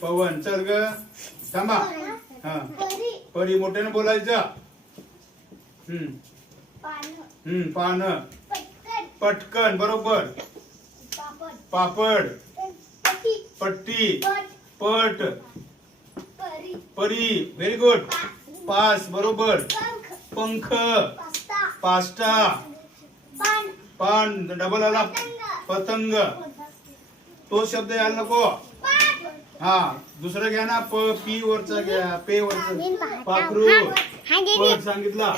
पवन चल ग. थांबा. हा. परी. मोठ्याने बोलायचं. हम्म. हम्म पान. पटकन. बरोबर. पापड. पट्टी. पट. परी. व्हेरी गुड पास बरोबर. पंख. पास्ता. पान. डबल आला. पतंग. तो शब्द यायला नको. हा दुसरं घ्या ना प पी वरचा घ्या पे वरचा. पाखरू पट सांगितला.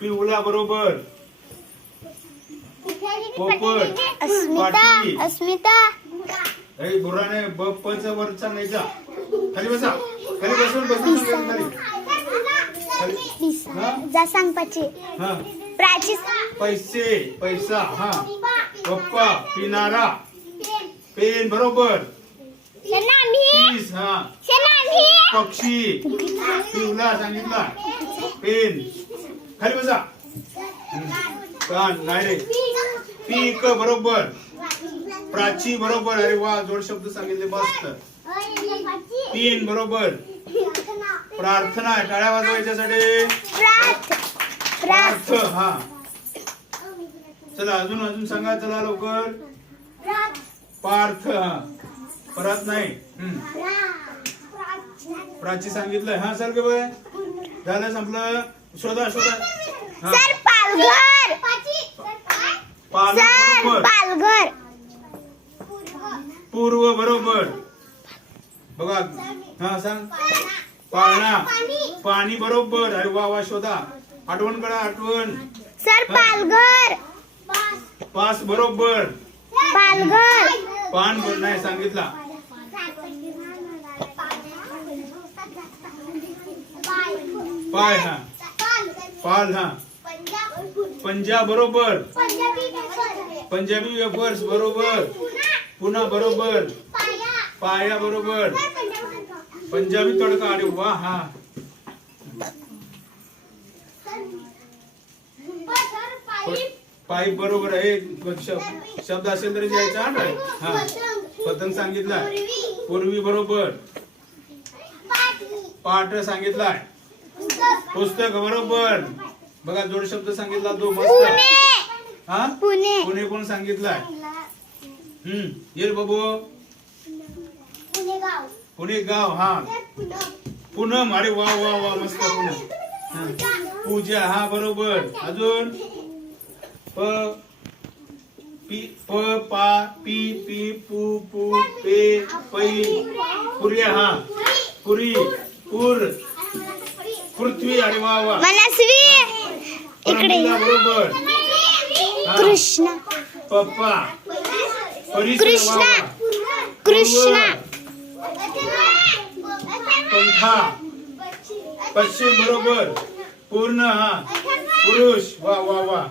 पिवला बरोबर. पोपट. अस्मिता पाटी अस्मिता. अरे बुराने ब प चा वरचा नाही जा. खाली बसा. खाली बसून बसून सांगायचं खाली. खाली. जा सांग पाची. प्राची पैसे पैसा हा. पप्पा पिनारा पेन बरोबर. हा. पक्षी. पिवला सांगितला पेन. खाली बसा. कान नाही. रे पीक बरोबर. प्राची बरोबर. अरे वा जोड शब्द सांगितले मस्त. तीन बरोबर. प्रार्थना टाळ्या वाजवायच्यासाठी प्राथ प्राथ प्रार्थ हा. चला अजून अजून सांगा चला लवकर. पार्थ हा. परत नाही. प्राची सांगितलंय. हा सर ग बाय. झालं संपलं. शोधा शोधा. हा. सर पालघर. सर बरोबर पालघर. पूर्व बरोबर. बघा. हा सांग. पाळणा. पाणी बरोबर. अरे वा वा शोधा. आठवण करा आठवण. सर पालघर. पास बरोबर. पालघर. पान नाही सांगितला. पाय हा. पाल हा. पंजाब बरोबर. पंजाबी वेफर्स बरोबर. पुन्हा बरोबर. पाया बरोबर. पंजाबी तडका अरे वा हा. पाईप बरोबर आहे. शब्द असेल तरी द्यायचा हा? हा. पतंग सांगितला पूर्वी बरोबर. पाठ सांगितलाय पुस्तक बरोबर. बघा जोड शब्द सांगितला तो मस्त. हा? पुणे. पुणे कोण सांगितलाय हम्म. ये बाबू. पुणे गाव हा. पूनम. अरे वा वा वा मस्त पूनम. पूजा हा बरोबर. अजून? प पी प पा पी पी पू पू पे पै पुर्या हा। पुरी पूर पृथ्वी अरे वा। वा मनस्वी। इकडे बरोबर. कृष्णा। पप्पा। कृष्णा. वा. पंखा। पश्चिम बरोबर। पूर्ण हा। पुरुष वा वा वा।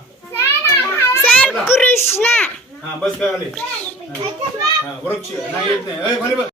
कृष्णा. हा बस काय आले? हा वृक्ष नाही येत नाही. अय, खाली बस